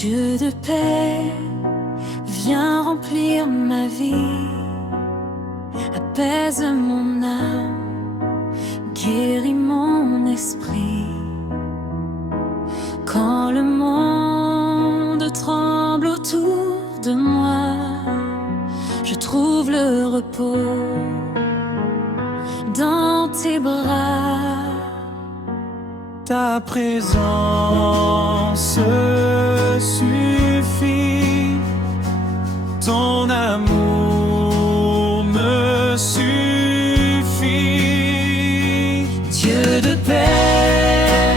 Dieu de paix, viens remplir ma vie, apaise mon âme, guéris mon esprit. Quand le monde tremble autour de moi, je trouve le repos dans tes bras. Ta présence suffit, ton amour me suffit. Dieu de paix,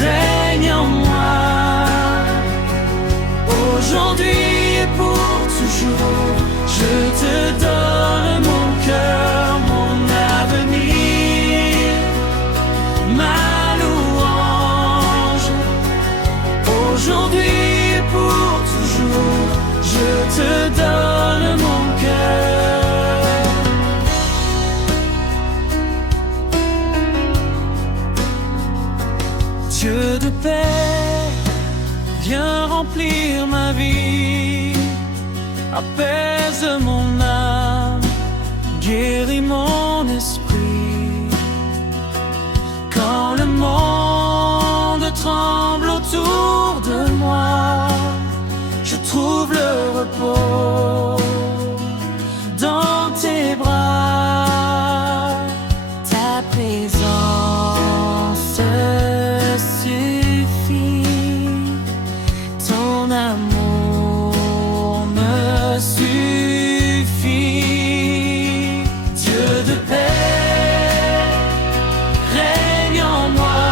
règne en moi, aujourd'hui et pour toujours. Je te donne mon cœur, mon avenir, ma louange. Aujourd'hui et pour toujours, je te donne mon cœur. Dieu de paix, viens remplir ma vie, apaise mon âme, guéris mon esprit. Quand le monde tremble autour de moi, je trouve le repos dans tes bras. Ta présence suffit, ton amour me suffit. Dieu de paix, règne en moi,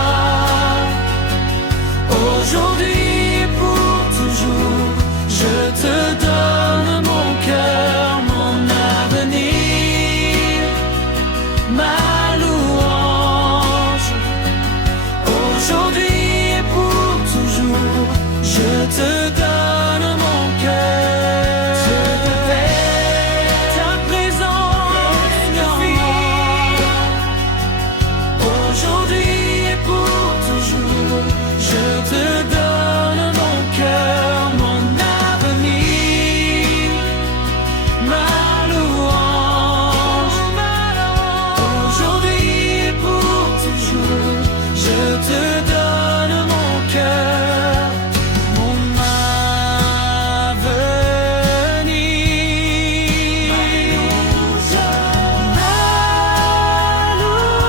aujourd'hui et pour toujours. Je te donne mon cœur, mon avenir, ma louange. Aujourd'hui et pour toujours, je te donne mon cœur. Dieu de paix, ta présence suffit, aujourd'hui et pour toujours. Je te donne mon cœur, mon avenir, ma louange. Aujourd'hui et pour toujours, je te donne mon cœur, mon avenir, ma louange, ma louange.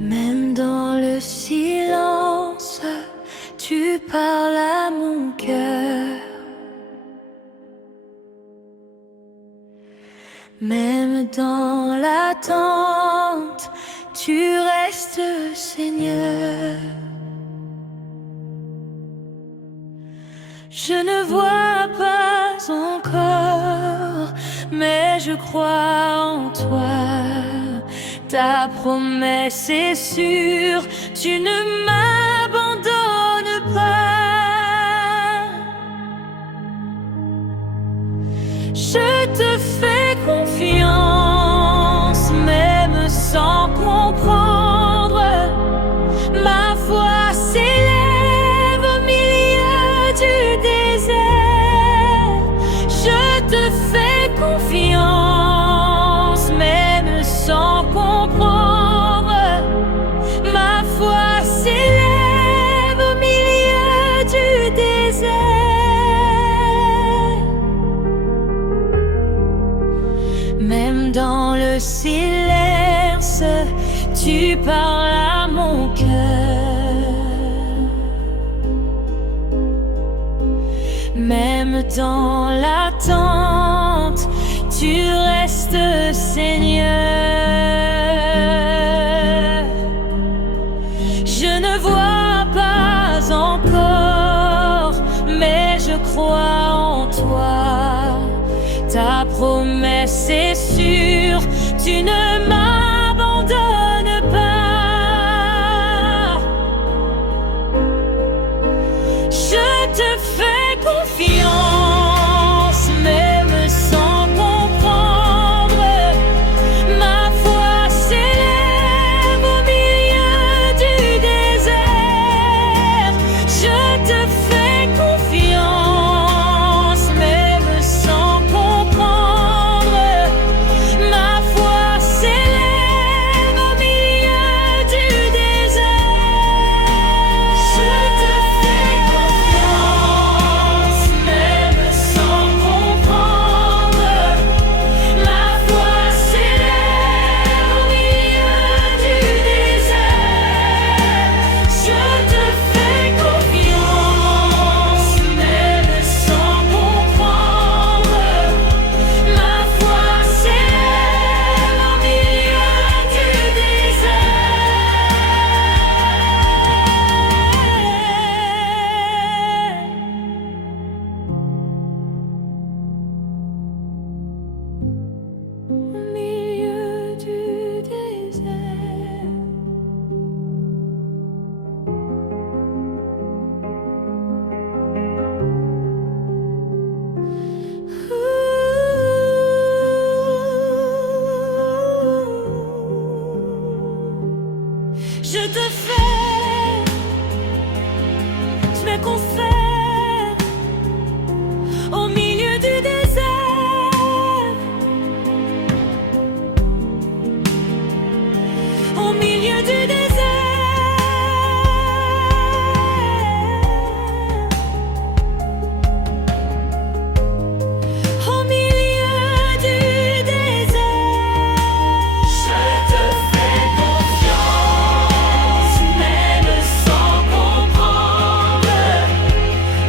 Même dans le silence, tu parles à mon cœur. Même dans l'attente, tu restes Seigneur. Je ne vois pas encore, mais je crois en toi. Ta promesse est sûre, tu ne m'abandonnes pas. Je te fais confiance, même sans comprendre. Ma foi s'élève au milieu du désert. Je te fais confiance, même sans comprendre. Ma foi s'élève au milieu du désert. Même dans le silence, tu parles à mon cœur. Même dans l'attente, tu restes Seigneur. Je ne vois pas encore, mais je crois en toi. Ta promesse est sûre, tu ne m'abandonnes pas. Je te fais confiance, même sans comprendre. Ma foi s'élève au milieu du désert. Je te fais confiance, même sans comprendre. Ma foi s'élève au milieu du désert. Je te fais confiance, même sans comprendre. Ma foi s'élève au milieu du désert. Je te fais confiance, même sans comprendre. Ma foi s'élève au milieu du désert. Je te me confère au milieu du désert, au milieu du désert, au milieu du désert. Je te fais confiance, même sans comprendre.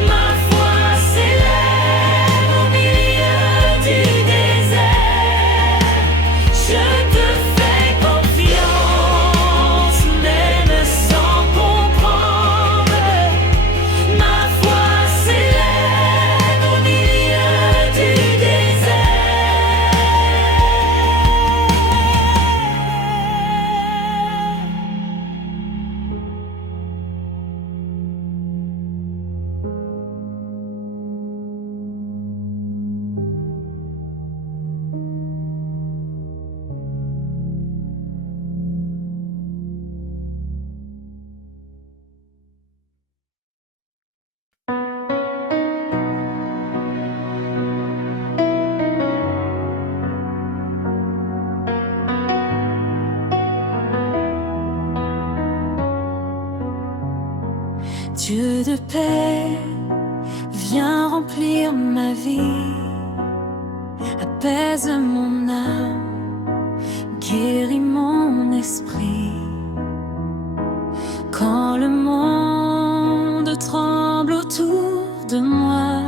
Ma foi s'élève au milieu du désert. Je te fais confiance, même sans comprendre. Ma foi s'élève au milieu du Dieu de paix, viens remplir ma vie, apaise mon âme, guéris mon esprit. Quand le monde tremble autour de moi,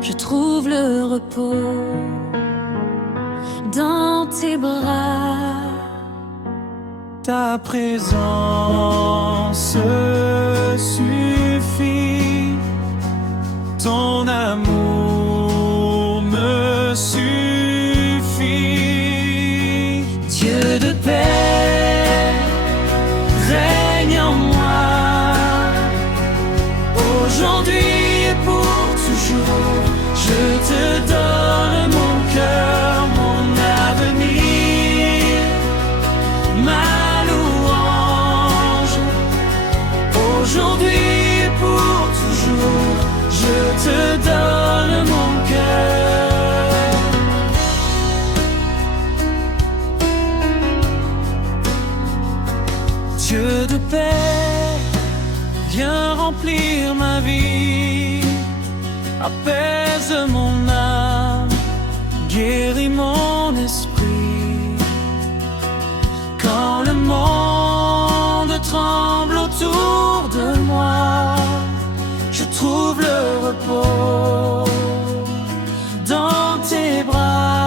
je trouve le repos dans tes bras. Ta présence suffit, ton amour me suffit. Dieu de paix, règne en moi, aujourd'hui et pour toujours. Je te donne mon cœur, mon avenir, ma louange. Aujourd'hui et pour toujours, je te donne mon cœur. Dieu de paix, viens remplir ma vie, apaise mon âme, guéris mon esprit. Quand le monde tremble autour de moi, je trouve le repos dans tes bras.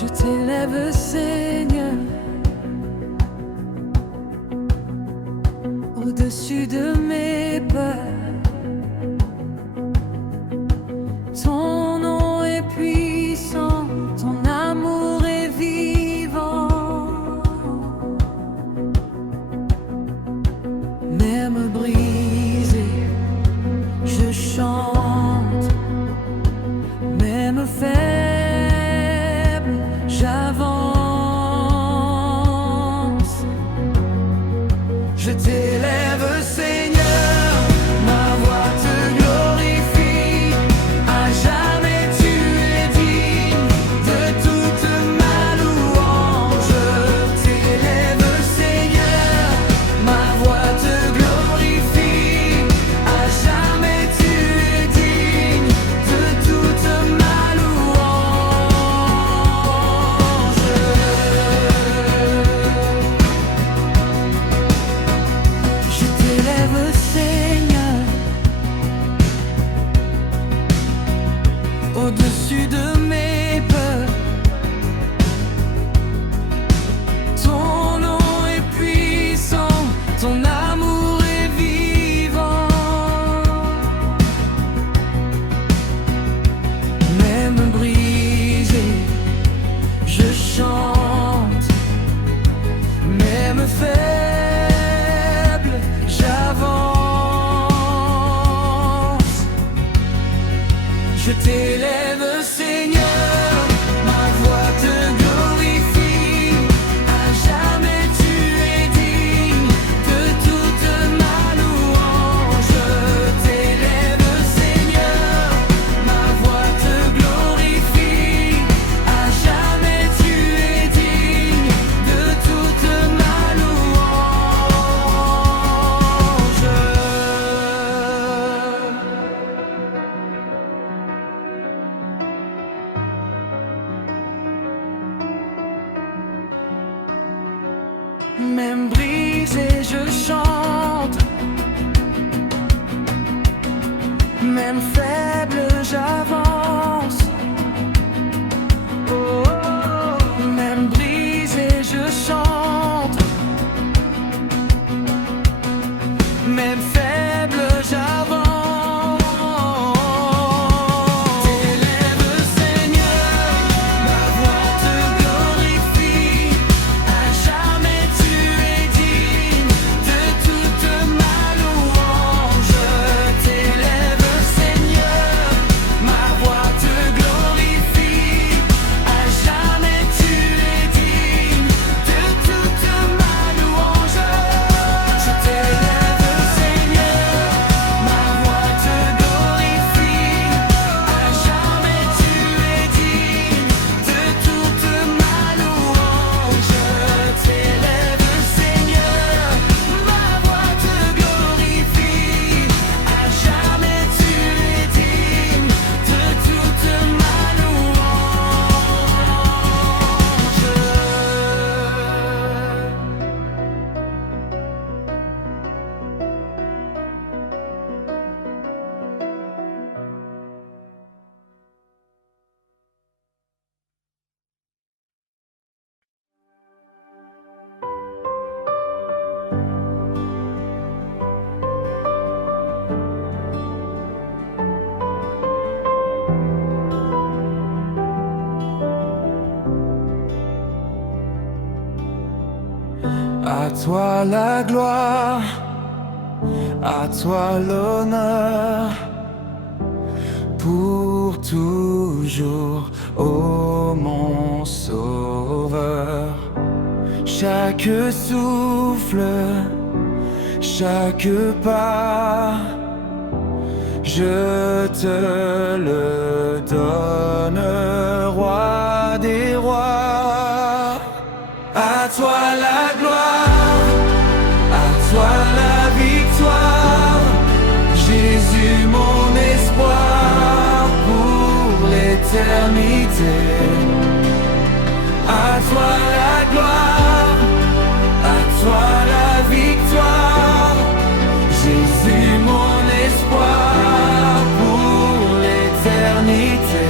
Je t'élève, Seigneur, au-dessus de mes peurs. Ton nom est puissant, ton amour est vivant. Même brisé, je chante. Même faible, j'avance. Je t'élève, Seigneur, ma voix te glorifie. À jamais tu es digne de toute ma louange. Je t'élève, Seigneur, ma voix te glorifie. À jamais tu es digne de toute ma louange. Je t'élève, Seigneur, au-dessus de mes peurs. Ton nom est puissant, ton amour est vivant. Même brisé, je chante. Même faible, j'avance. Je t'élève, Seigneur, ma voix te glorifie. À jamais tu es digne de toute ma louange. Je t'élève, Seigneur, ma voix te glorifie. À jamais tu es digne de toute ma louange. Même brisé, je chante. Même faible, j'avance. Oh, même brisé, je chante. Même faible, j'avance. T'élève, Seigneur, ma voix te glorifie. À jamais tu es digne de toute ma louange. T'élève, Seigneur, ma voix te glorifie. À jamais tu es digne de toute ma louange. Je t'élève, Seigneur, ma voix te glorifie. À jamais tu es digne de toute ma louange. Je t'élève, Seigneur, ma voix te glorifie. À jamais tu es digne de toute ma À toi la gloire, à toi l'honneur, pour toujours, ô mon Sauveur. Chaque souffle, chaque pas, je te le donne, Roi des rois. À toi la gloire, à toi la victoire, Jésus mon espoir pour l'éternité. À toi la gloire, à toi la victoire, Jésus mon espoir pour l'éternité.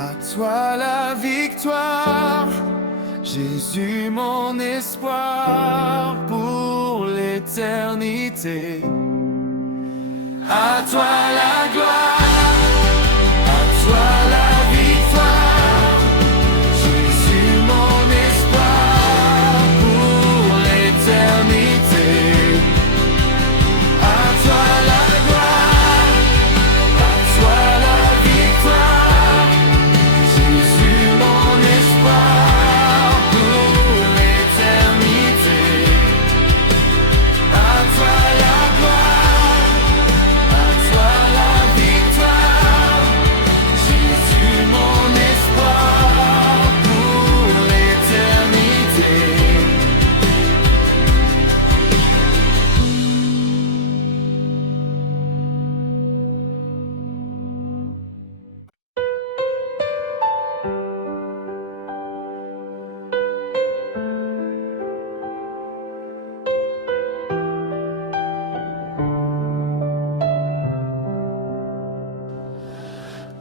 À toi la victoire, Jésus mon espoir pour l'éternité. À toi la gloire, à toi la victoire, Jésus mon espoir pour l'éternité. À toi la gloire, à toi la victoire, Jésus mon espoir pour l'éternité. À toi la gloire, à toi la victoire, Jésus mon espoir pour l'éternité.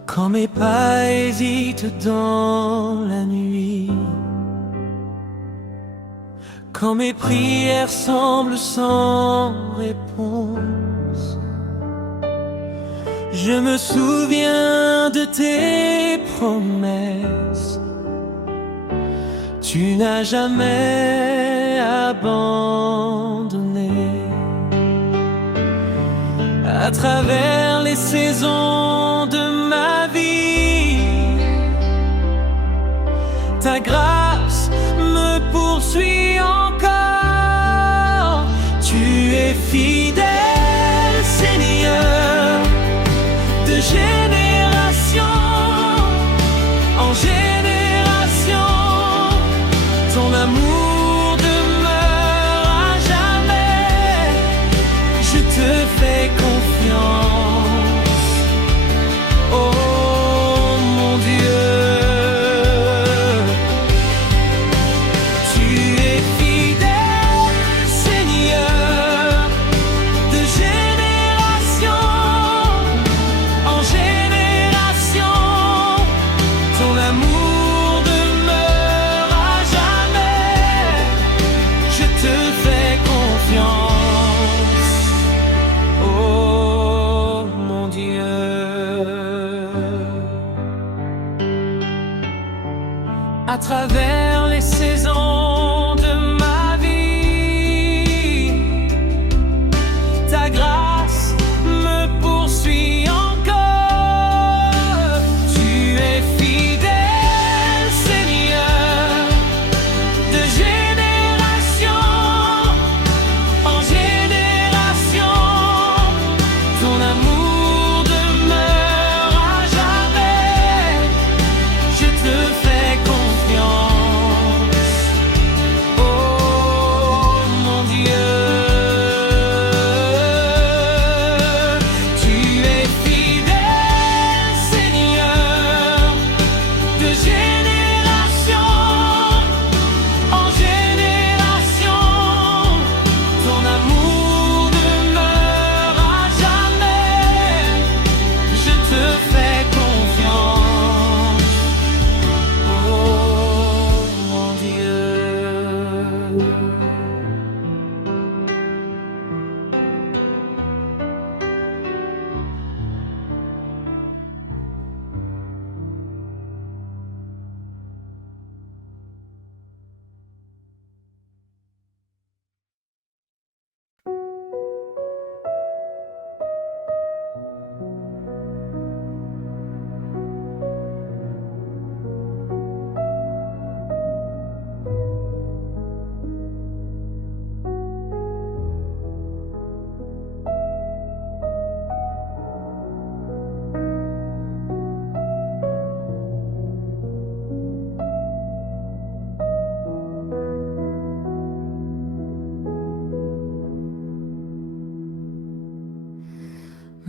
Quand mes pas hésitent dans la nuit, quand mes prières semblent sans réponse, je me souviens de tes promesses. Tu n'as jamais abandonné. À travers les saisons de ma vie, ta grâce me poursuit encore. Tu es fidèle, Seigneur, de génération en génération. Ton amour demeure à jamais. Je te fais confiance, oh mon Dieu. Tu es fidèle, Seigneur, de génération en génération. Ton amour demeure à jamais. Je te fais confiance, oh mon Dieu. À travers les saisons de ma vie, ta grâce me poursuit encore. Tu es fidèle, Seigneur, de génération en génération. Ton amour demeure à jamais. Je te fais confiance, oh mon Dieu. Tu es fidèle, Seigneur, de génération en génération. Ton amour demeure à jamais. Je te fais confiance, oh mon Dieu.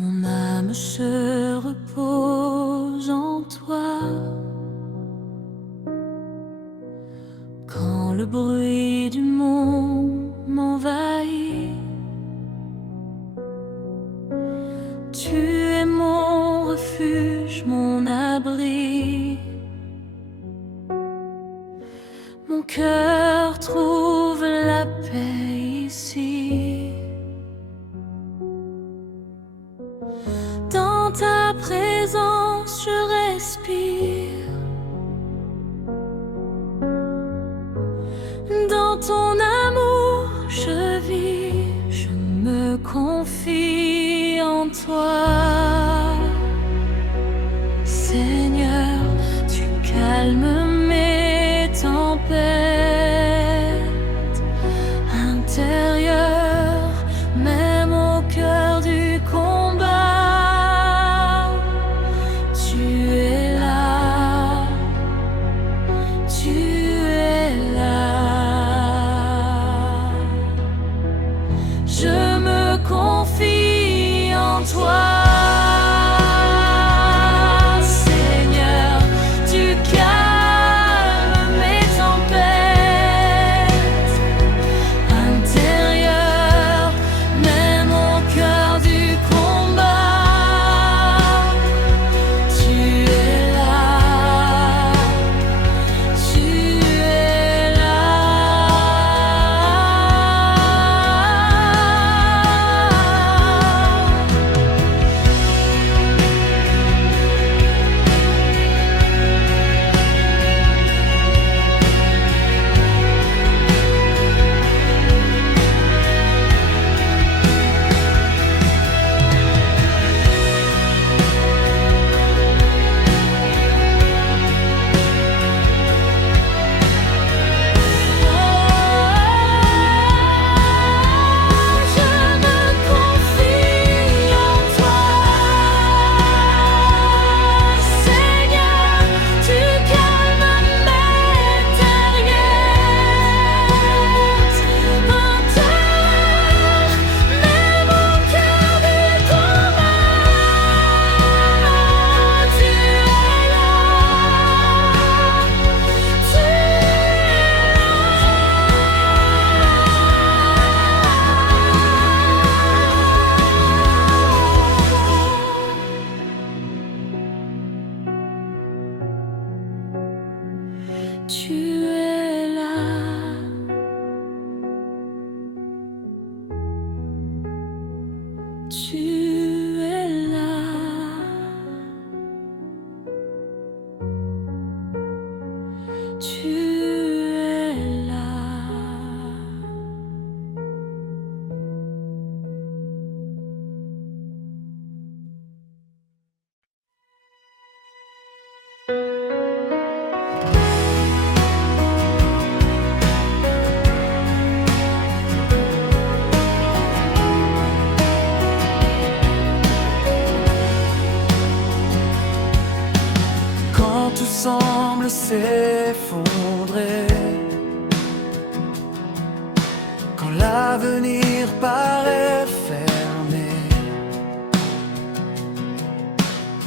Mon âme se repose en toi. Quand le bruit du monde m'envahit, tu es mon refuge, mon abri. cœur trouve la paix ici. Dans ta présence je respire. Dans ton amour je vis. Je me confie en toi. Seigneur, tu calmes mes tempêtes intérieures, même au cœur du combat. Tu es là, tu es là. Je me confie en toi. Tu es là, tu es là, tu es là. Quand tout semble s'effondrer, quand l'avenir paraît fermé,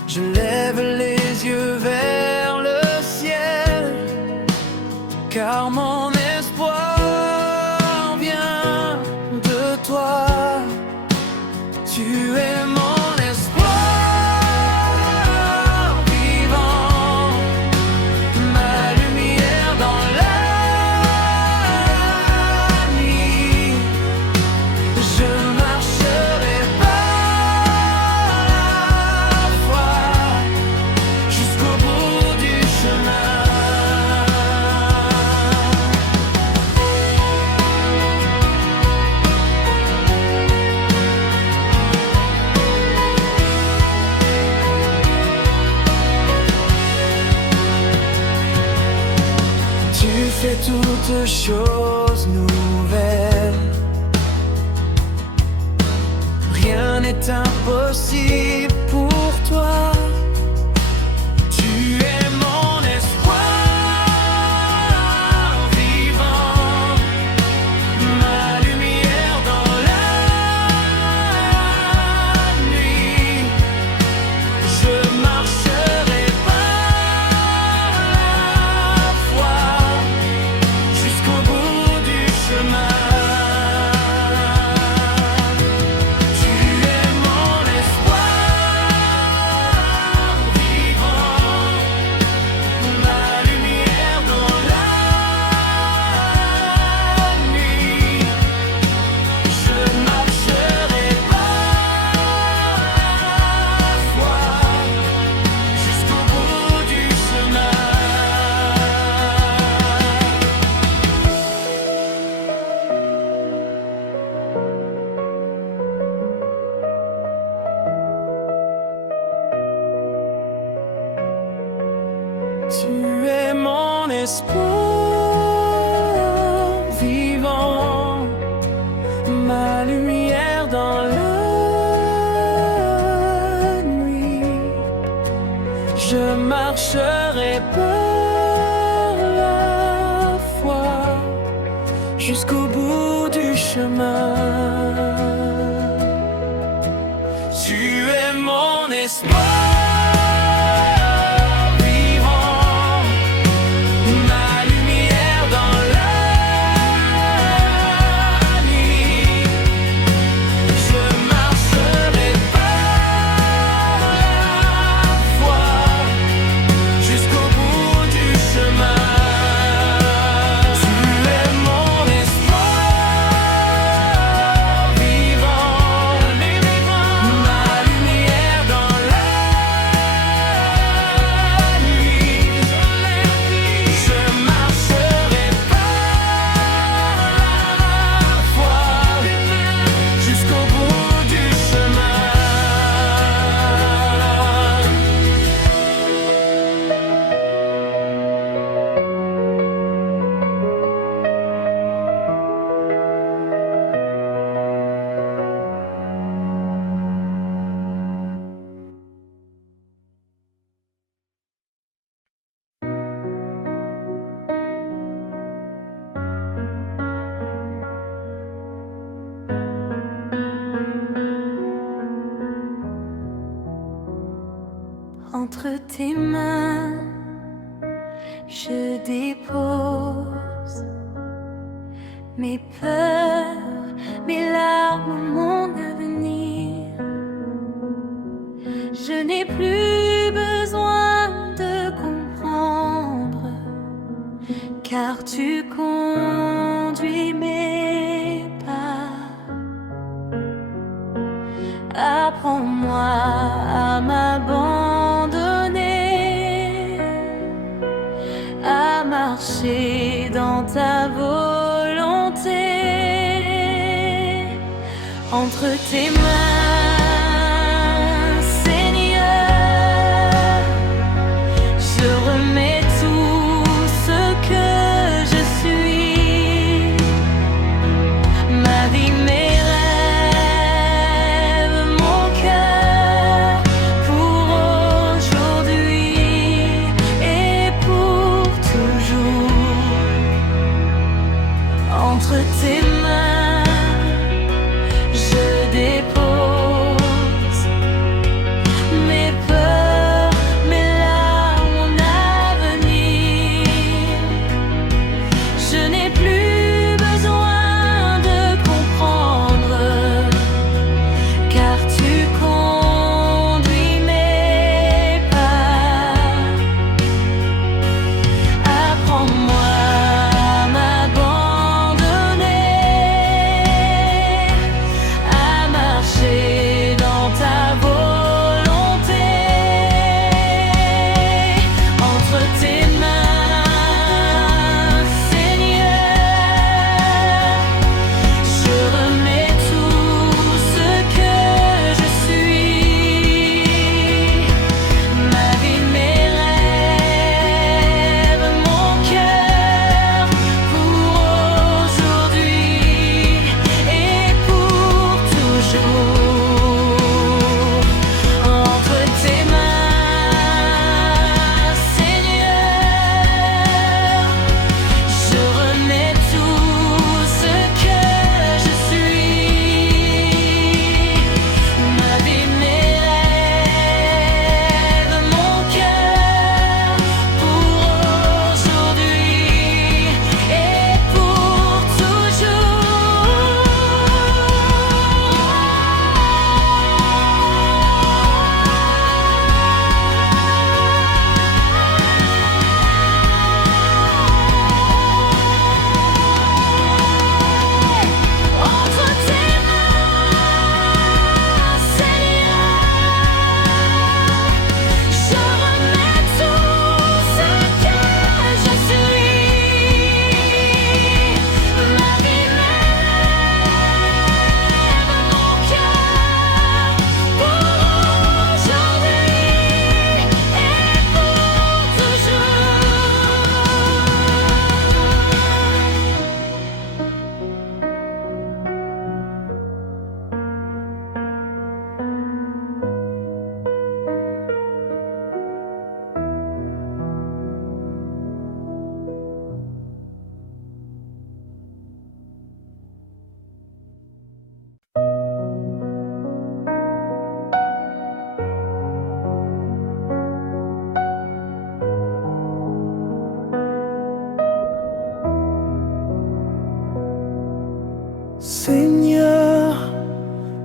je lève les yeux vers le ciel, car mon espoir vient de toi. Tu es mon espoir vivant, ma lumière dans la nuit. Je marcherai par la foi jusqu'au bout du chemin. Tu fais toutes choses nouvelles. Rien n'est impossible pour toi. Tu es mon espoir vivant, ma lumière dans la nuit. Je marcherai par la foi jusqu'au bout du chemin. Tu es mon espoir espoir vivant, ma lumière dans la nuit. Je marcherai par la foi jusqu'au bout du chemin. Tu es mon espoir. Entre tes mains, je dépose mes peurs, mes larmes, mon avenir. Je n'ai plus besoin de comprendre, car tu conduis mes pas. Apprends-moi à m'abandonner, à marcher dans ta volonté. Entre tes mains, Seigneur, je remets tout ce que je suis, ma vie, mes rêves, mon cœur, pour aujourd'hui et pour toujours. Entre tes mains, je dépose mes peurs, mes larmes, mon avenir. Je n'ai plus besoin de comprendre, car tu conduis mes pas. Apprends-moi à m'abandonner, Seigneur,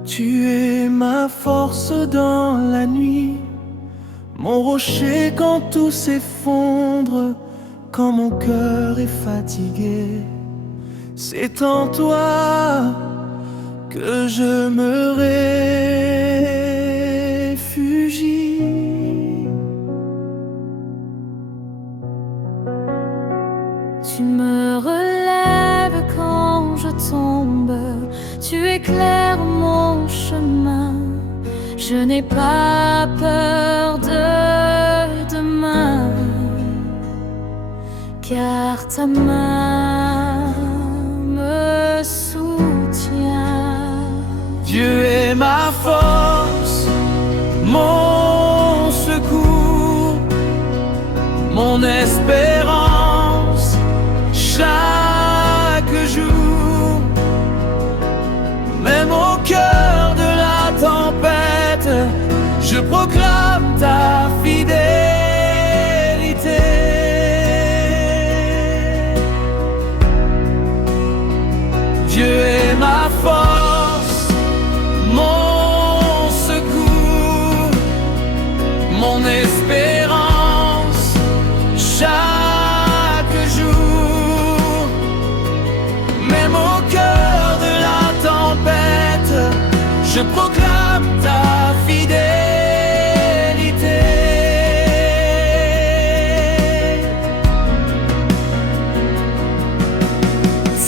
tu es ma force dans la nuit, mon rocher quand tout s'effondre, quand mon cœur est fatigué. C'est en toi que je me réfugie. Tu me relèves quand je tombe, tu éclaires mon chemin. Je n'ai pas peur de demain, car ta main me soutient. Dieu est ma force, mon secours, mon espérance, chaque jour. Même au cœur de la tempête, je proclame ta fidélité. Dieu est ma force, mon secours, mon espérance, chaque jour. Même au cœur de la tempête, je proclame ta fidélité.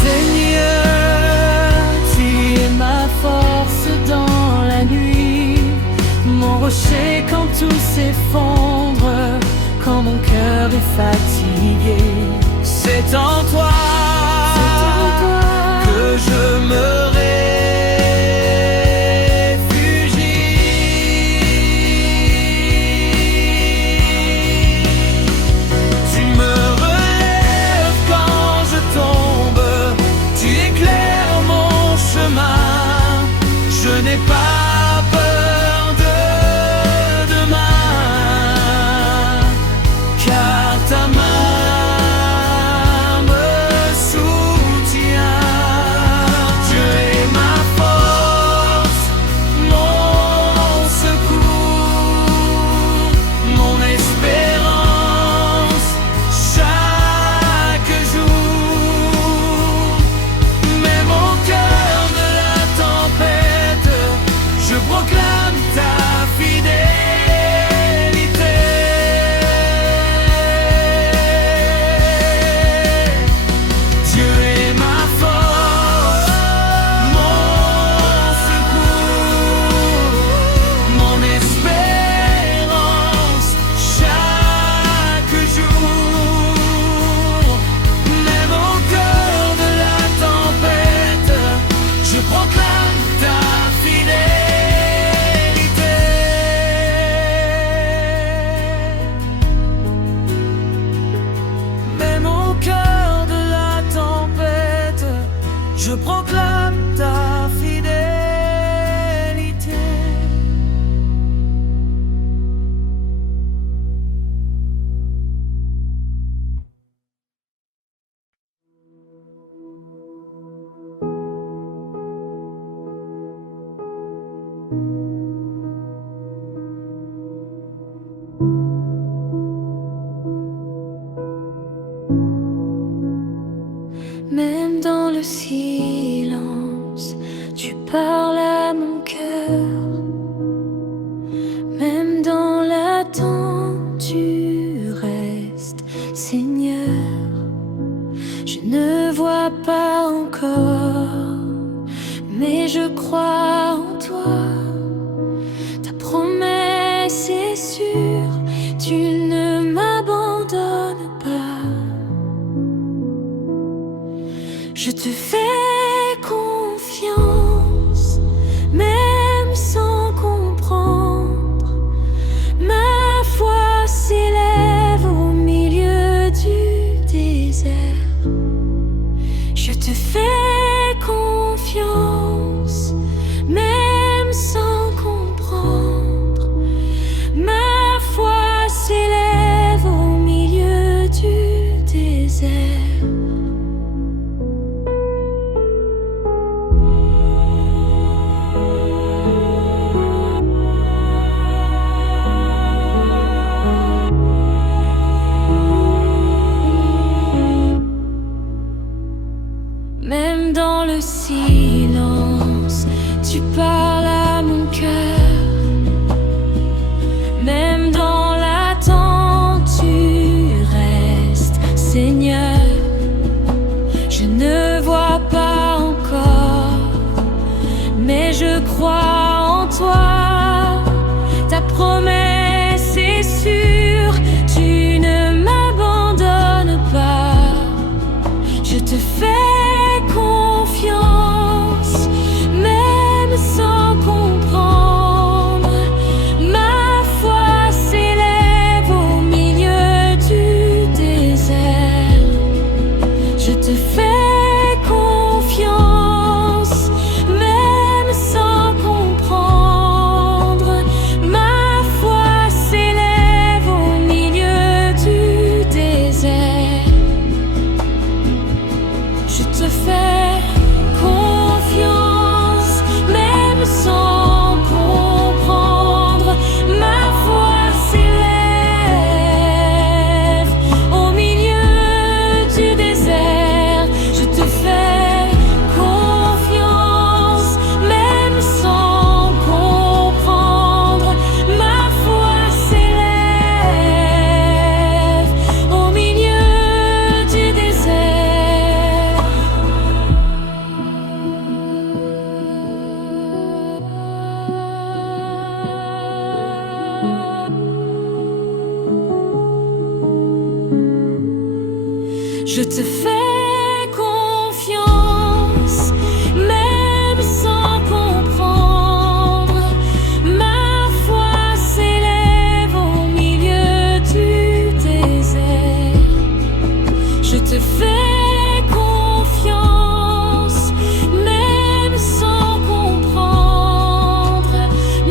Seigneur, tu es ma force dans la nuit, mon rocher quand tout s'effondre, quand mon cœur est fatigué. C'est en toi que je me réfugie. Tu me relèves quand je tombe, tu éclaires mon chemin. Je n'ai pas peur de demain, car ta main me soutient. Dieu est ma force, mon secours, mon espérance, chaque jour. Même au cœur de la tempête, je proclame ta fidélité. Dieu est ma force, mon secours, mon espérance, chaque jour. Même au cœur de la tempête, je proclame ta fidélité. Même au cœur de la tempête, je proclame ta fidélité. Même dans le silence, tu parles à mon cœur. Même dans l'attente, tu restes, Seigneur. Je ne vois pas encore, mais je crois en toi. Ta promesse est sûre, tu ne m'abandonnes pas. Je te fais confiance, même sans comprendre. Ma foi s'élève au milieu du désert. Je te fais confiance, même sans comprendre. Ma foi s'élève au milieu du désert. le silence, tu parles à mon cœur. Même dans l'attente, tu restes, Seigneur. Je ne vois pas encore, mais je crois en toi. Ta promesse est sûre, tu ne m'abandonnes pas. Je te fais confiance, même sans comprendre. Ma foi s'élève au milieu du désert. Je te fais confiance, même sans comprendre. Ma foi s'élève au milieu du désert. Je te fais confiance, même sans comprendre. Ma foi s'élève au milieu du désert. Je te fais confiance, même sans comprendre. Ma foi s'élève au milieu du désert. Je te fais confiance, même sans comprendre. Ma foi s'élève au milieu du désert. Je te fais confiance, même sans comprendre.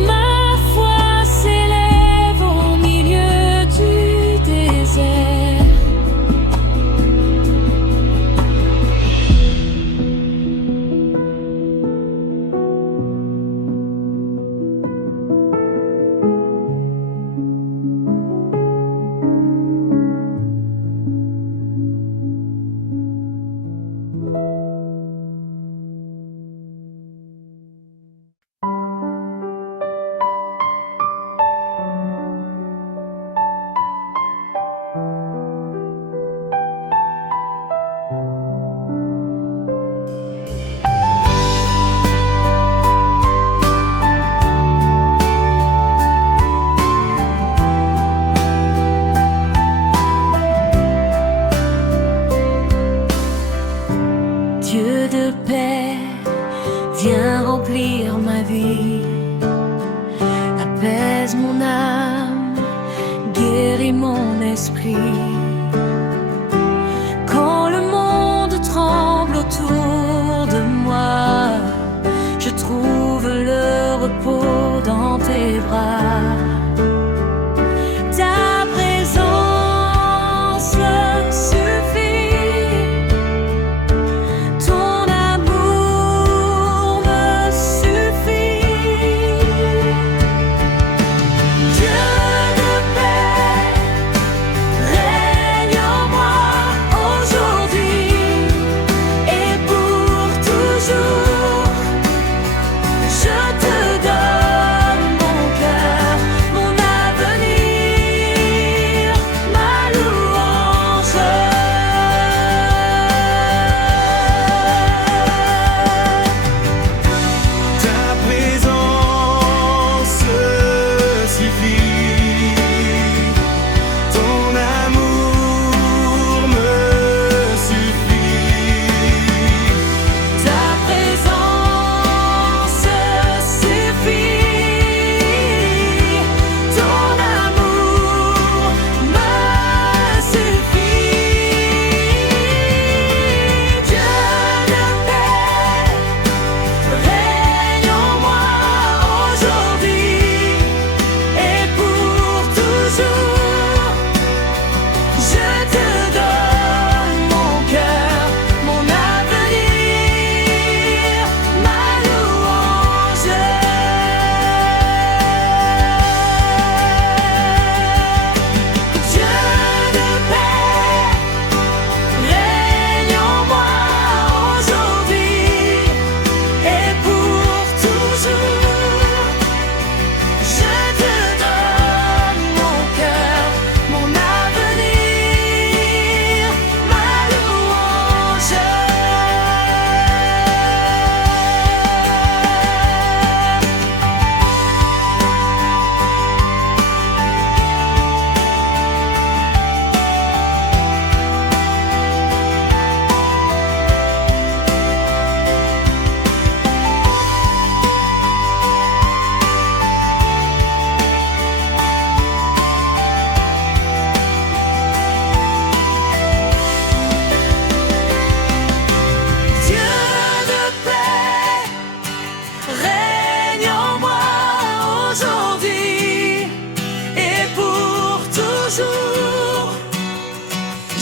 Ma foi s'élève au milieu du désert.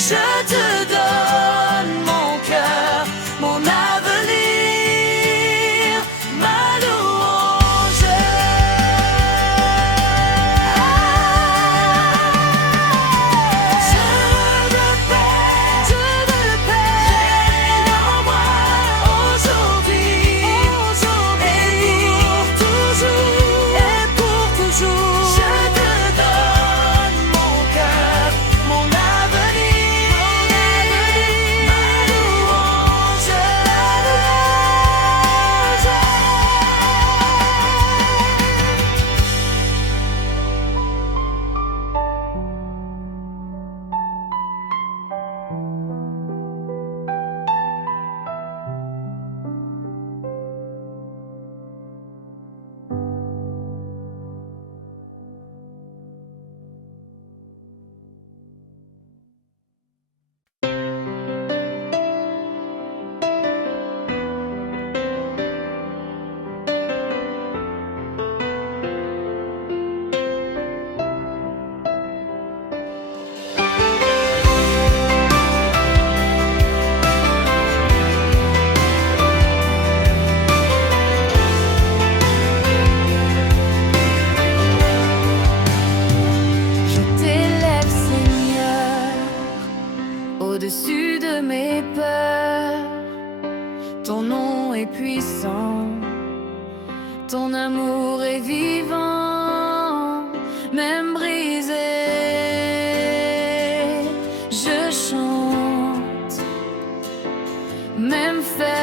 Je te donne mon cœur, mon avenir, ma louange. Je le paie, règne en moi aujourd'hui et pour toujours. Je te donne mon cœur, mon avenir, ma louange. Je t'élève, Seigneur, au-dessus de mes peurs. Ton nom est puissant, ton amour est vivant, même brisé. Je chante, même faible,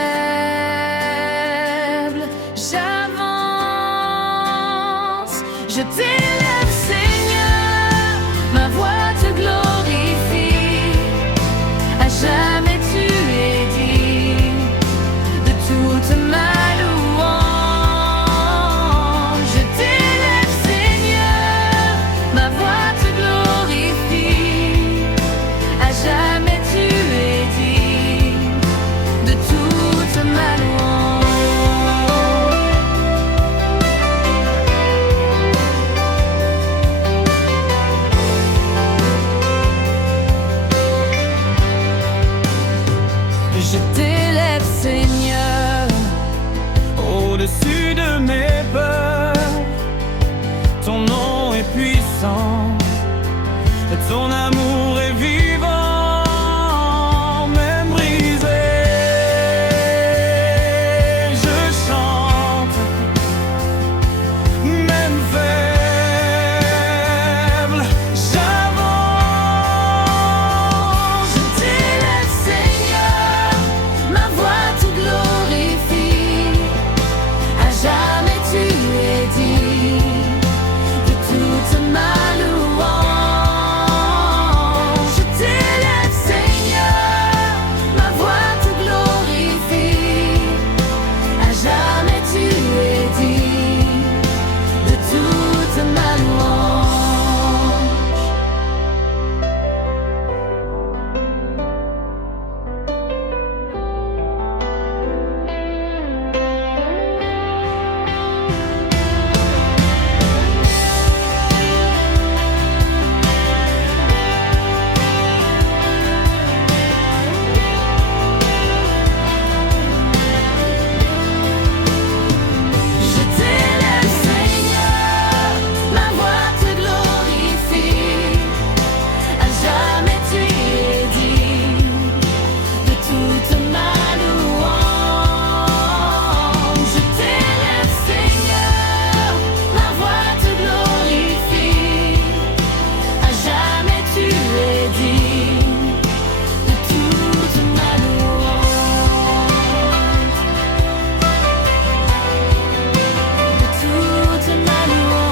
j'avance. Je t'élève, Seigneur, ma voix te glorifie. À jamais tu es digne de toute ma louange. Je t'élève, Seigneur, ma voix te glorifie. À jamais tu es digne de toute ma louange. Je t'élève, Seigneur, Au-dessus de mes peurs, ton nom est puissant, ton amour est vivant, même brisé. Je chante, même faible, j'avance. Je t'élève, Seigneur, ma voix te glorifie. À jamais tu es digne de toute ma louange. Je t'élève, Seigneur, ma voix te glorifie. À jamais tu es digne de toute ma louange. Je t'élève, Seigneur, ma voix te glorifie. À jamais tu es digne de toute ma louange. Je t'élève, Seigneur, ma voix te glorifie. À jamais tu es digne de toute ma louange. De toute ma louange.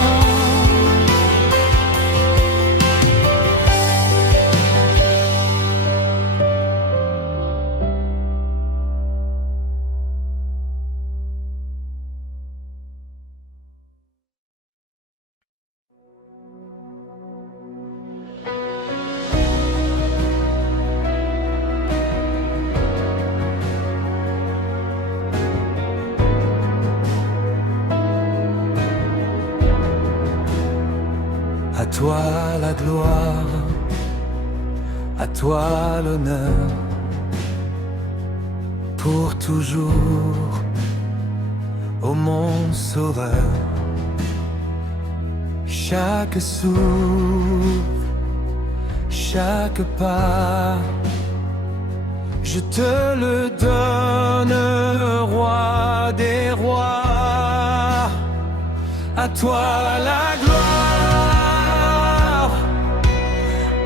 À toi la gloire, à toi l'honneur, pour toujours, ô mon sauveur. Chaque souffle, chaque pas, je te le donne, roi des rois. À toi la gloire,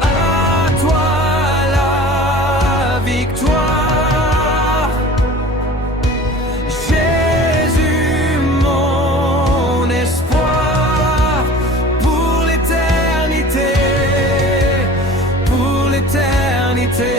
à toi la victoire. Jésus, mon espoir, pour l'éternité, pour l'éternité.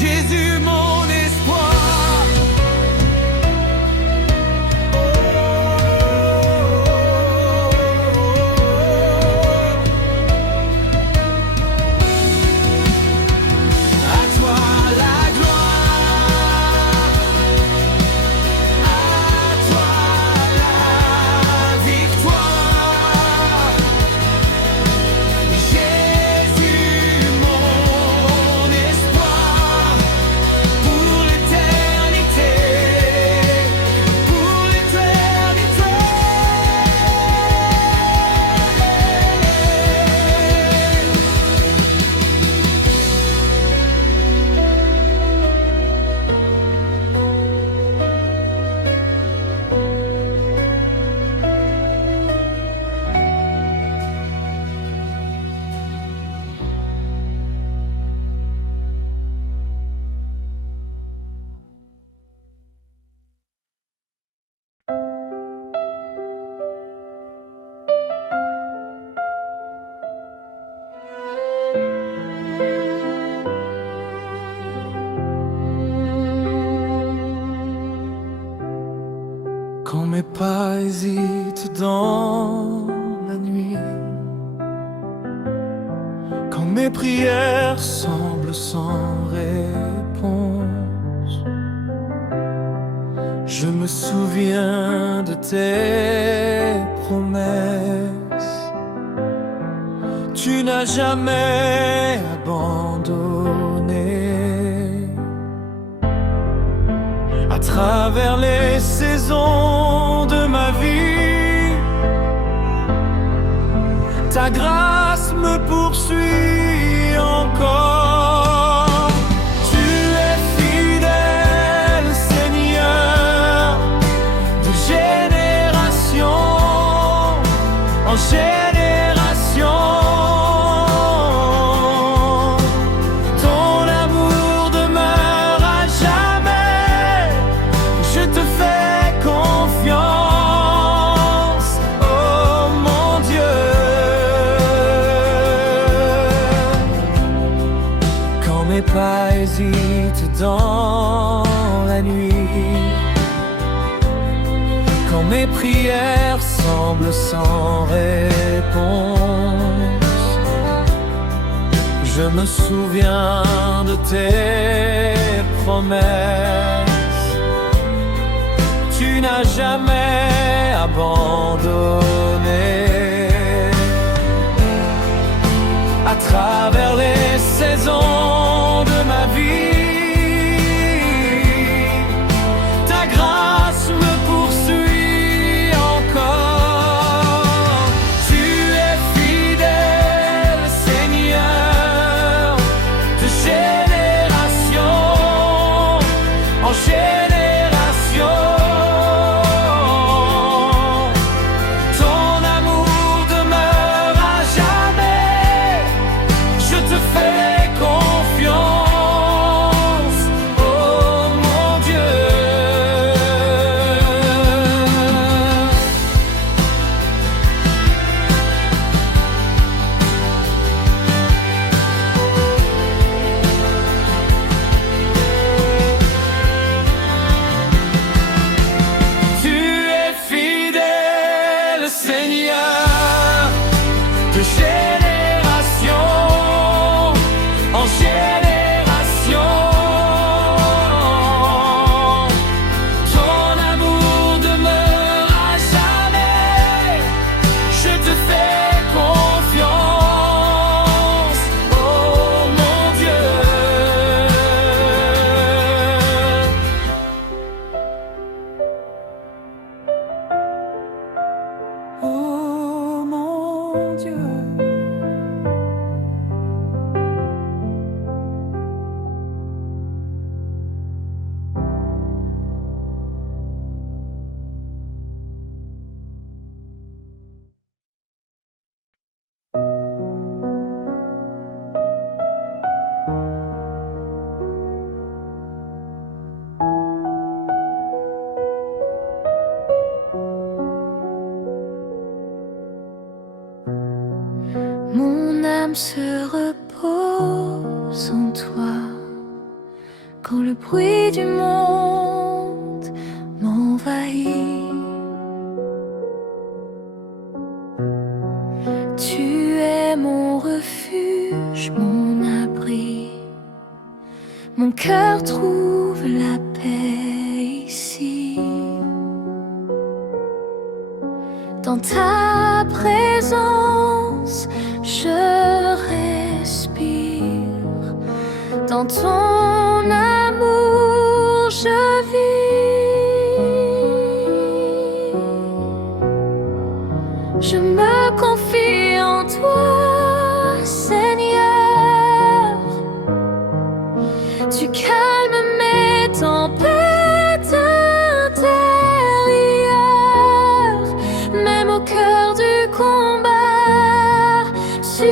Jésus mon espoir. À toi la gloire, à toi la victoire. Jésus mon espoir, pour l'éternité, pour l'éternité. Quand mes pas hésitent dans la nuit, quand mes prières semblent sans réponse, je me souviens de tes promesses. Tu n'as jamais abandonné. À travers les saisons de ma vie, ta grâce me poursuit encore. Tu es fidèle, Seigneur, de génération en génération. Ton amour demeure à jamais. Je te fais confiance, oh mon Dieu. Quand mes pas hésitent dans la nuit, quand mes prières semblent sans réponse, je me souviens de tes promesses. Tu n'as jamais abandonné. À travers les saisons de ma vie, ta grâce me poursuit encore. Tu es fidèle, Seigneur, de génération en génération. Ton amour demeure à jamais. Je te fais confiance, oh mon Dieu. Tu es fidèle, Seigneur, de génération en génération. Ton amour demeure à jamais. Je te fais confiance, oh mon Dieu. Oh mon Dieu. Mon âme se repose en toi quand le bruit du monde m'envahit. Tu es mon refuge, mon abri. Mon cœur trouve la paix ici. Dans ta présence, je respire. Dans ton amour, je vis. Je me confie en toi, Seigneur. Tu calmes mes tempêtes intérieures, même au cœur du combat. Tu es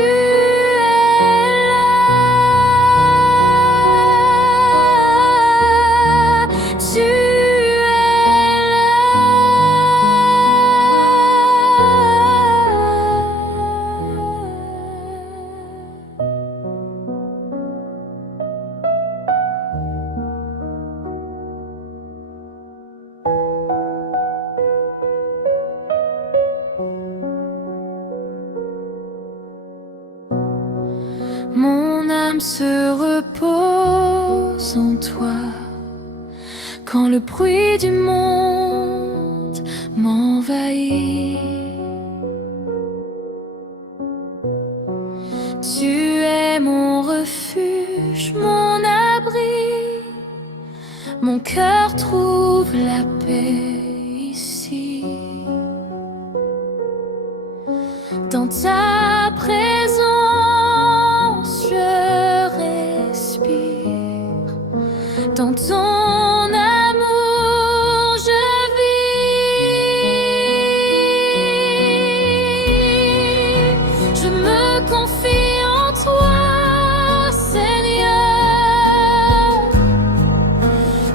là, tu Mon âme se repose en toi quand le bruit du monde m'envahit. Tu es mon refuge, mon abri. Mon cœur trouve la paix ici. Dans ta présence, je respire. Dans ton amour, je vis. Je me confie en toi, Seigneur.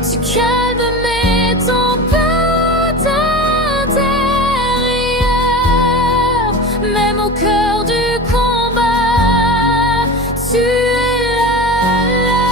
Tu calmes mes tempêtes intérieures, même au cœur du combat. Tu es là, là.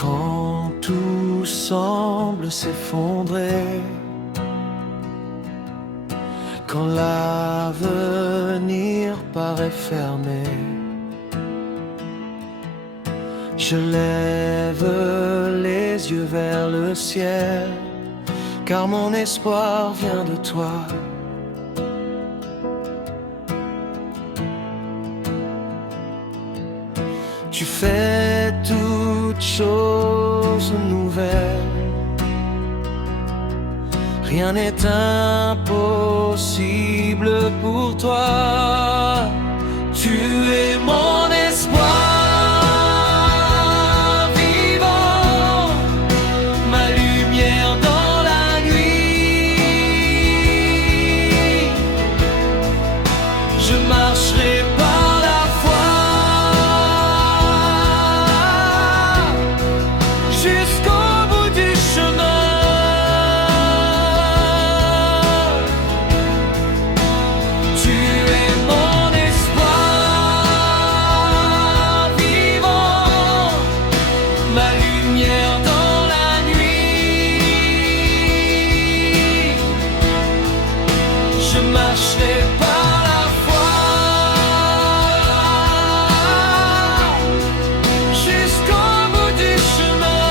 Quand tout semble s'effondrer, quand l'avenir paraît fermé, je lève les yeux vers le ciel, car mon espoir vient de toi. Tu fais toutes choses nouvelles, rien n'est impossible pour toi. Tu es mon espoir vivant, ma lumière dans la nuit. Je marcherai par la foi jusqu'au bout du chemin. Tu es mon espoir vivant, ma lumière dans la nuit. Je marcherai par la foi jusqu'au bout du chemin.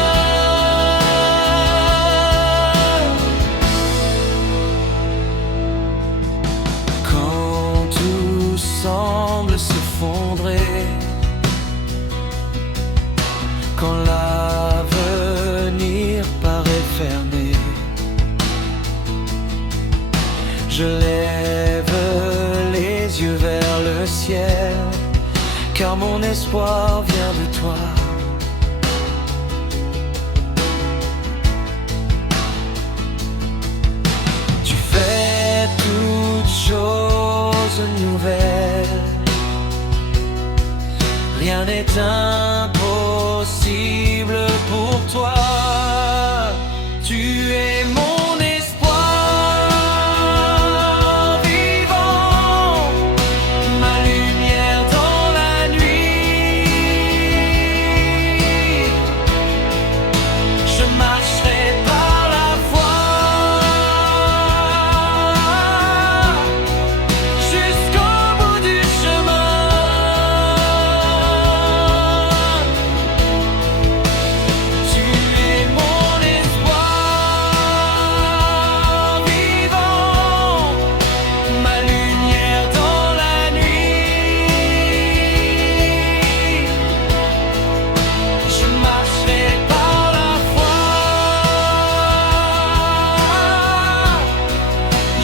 Quand tout semble s'effondrer, quand l'avenir paraît fermé, je lève les yeux vers le ciel, car mon espoir vient de toi. Tu fais toutes choses nouvelles, rien n'est impossible pour toi. Tu es mon espoir vivant, ma lumière dans la nuit. Je marcherai par la foi jusqu'au bout du chemin. Tu es mon espoir vivant, ma lumière dans la nuit. Je marcherai par la foi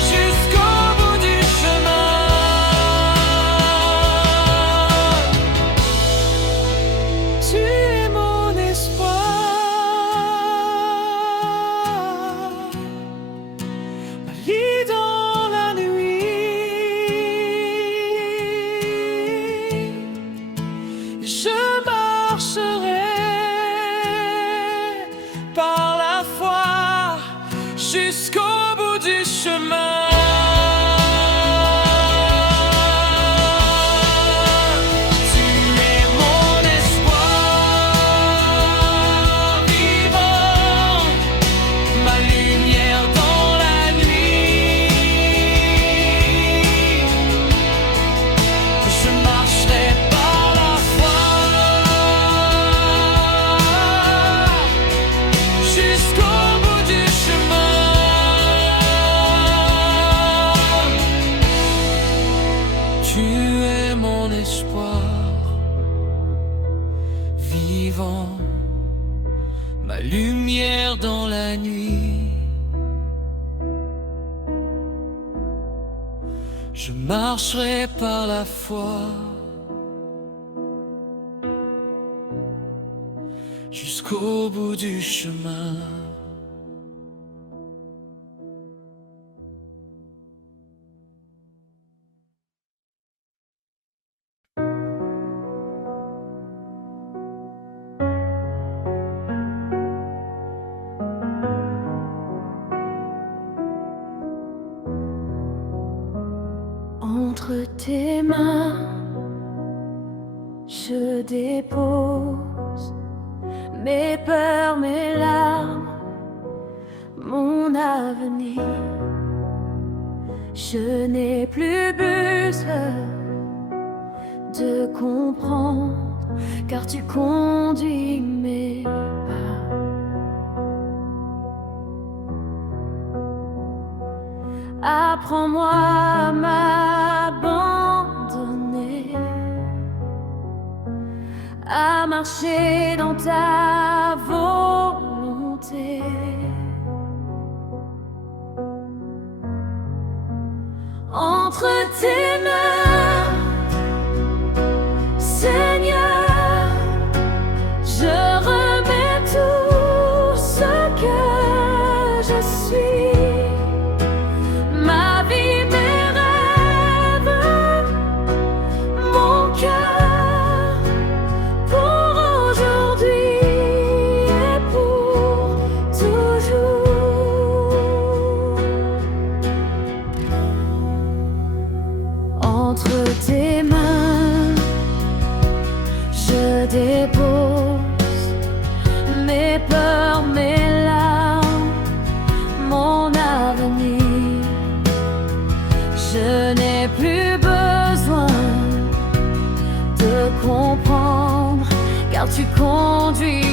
jusqu'au bout du chemin. Tu es mon espoir, ma vie dans la nuit. Je marcherai par la foi jusqu'au bout du chemin. Tu es mon espoir vivant, ma lumière dans la nuit. Je marcherai par la foi jusqu'au bout du chemin. Tu es mon espoir vivant, ma lumière dans la nuit. Je marcherai par la foi jusqu'au bout du chemin. Entre tes mains, je dépose mes peurs, mes larmes, mon avenir. Je n'ai plus besoin de comprendre, car tu conduis mes pas. Apprends-moi à m'abandonner, à marcher dans ta volonté. Entre tes mains, Seigneur, je remets tout ce que je suis, ma vie, mes rêves, mon cœur, pour aujourd'hui et pour toujours. Entre tes mains, je dépose mes peurs, mes larmes, mon avenir. Je n'ai plus besoin de comprendre, car tu conduis